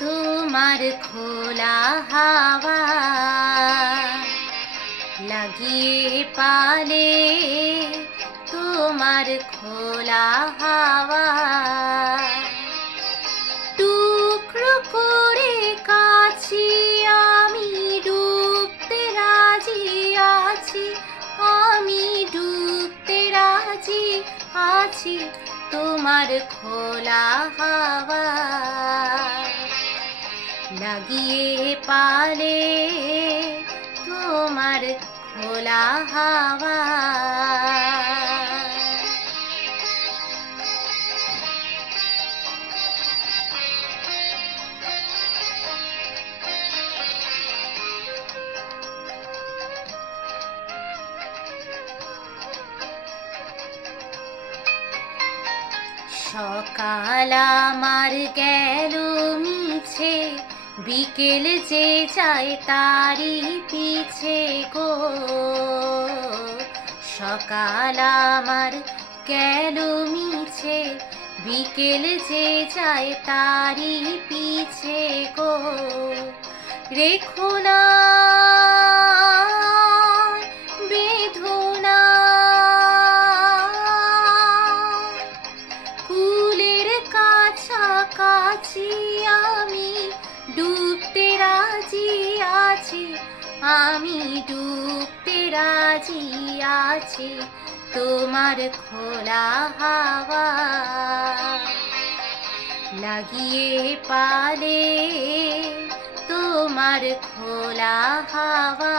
তোমার খোলা হাওয়া লাগিয়ে পালে, তোমার খোলা হাওয়া টুকরো করে কাছি আমি ডুবতে রাজি আছি, আমি ডুবতে রাজি আছি তোমার খোলা হাওয়া লাগিয়ে পালে, তোমার খোলা হাওয়া। সকাল আমার গেল মিছে, বিকেল যে যায় তারি পিছে গো। সকাল আমার গেল মিছে, বিকেল যে যায় তারি পিছে গো। রেখো না বেদনা, কুলের কাছাকাছি আমি ডুবতে রাজি আছি, আমি ডুবতে রাজি আছি তোমার খোলা হাওয়া লাগিয়ে পালে, তোমার খোলা হাওয়া।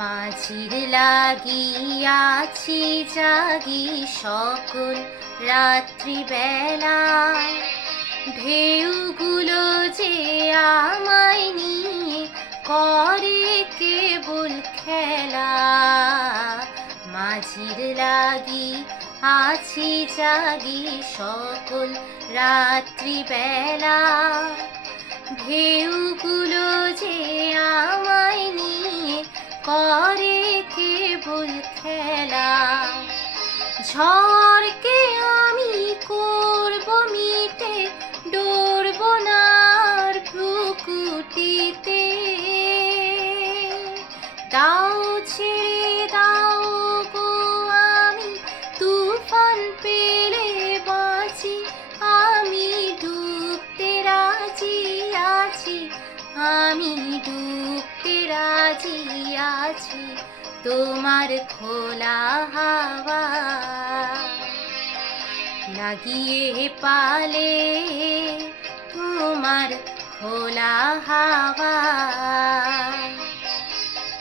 মাঝির লাগিয়াছি জাগি সকল রাত্রিবেলা, ঢেউগুলো যে আমায় নিয়ে করে কেবল খেলা। মাঝির লাগি আছি জাগি সকল রাত্রিবেলা, ঢেউগুলো যে আমায় নিয়ে করে কেবল খেলা। ঝড়কে আমি করব মিটে, ডরব না আর ভ্রুকুটিতে। দাও ছেড়ে দাও গো আমি তুফান পেলে বাঁচি, আমি ডুবতে রাজি আছি, আমি ডুবতে রাজি আছি তোমার খোলা হাওয়া লাগিয়ে পালে, তোমার খোলা হাওয়া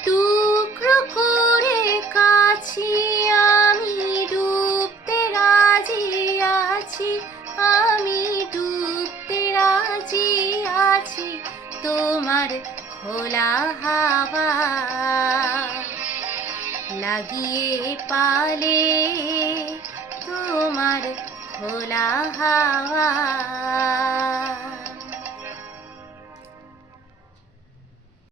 টুকরো করে কাছি আমি ডুবতে রাজি আছি, আমি ডুবতে রাজি আছি তোমার খোলা হাওয়া লাগিয়ে পালে, তোমার খোলা হাওয়া।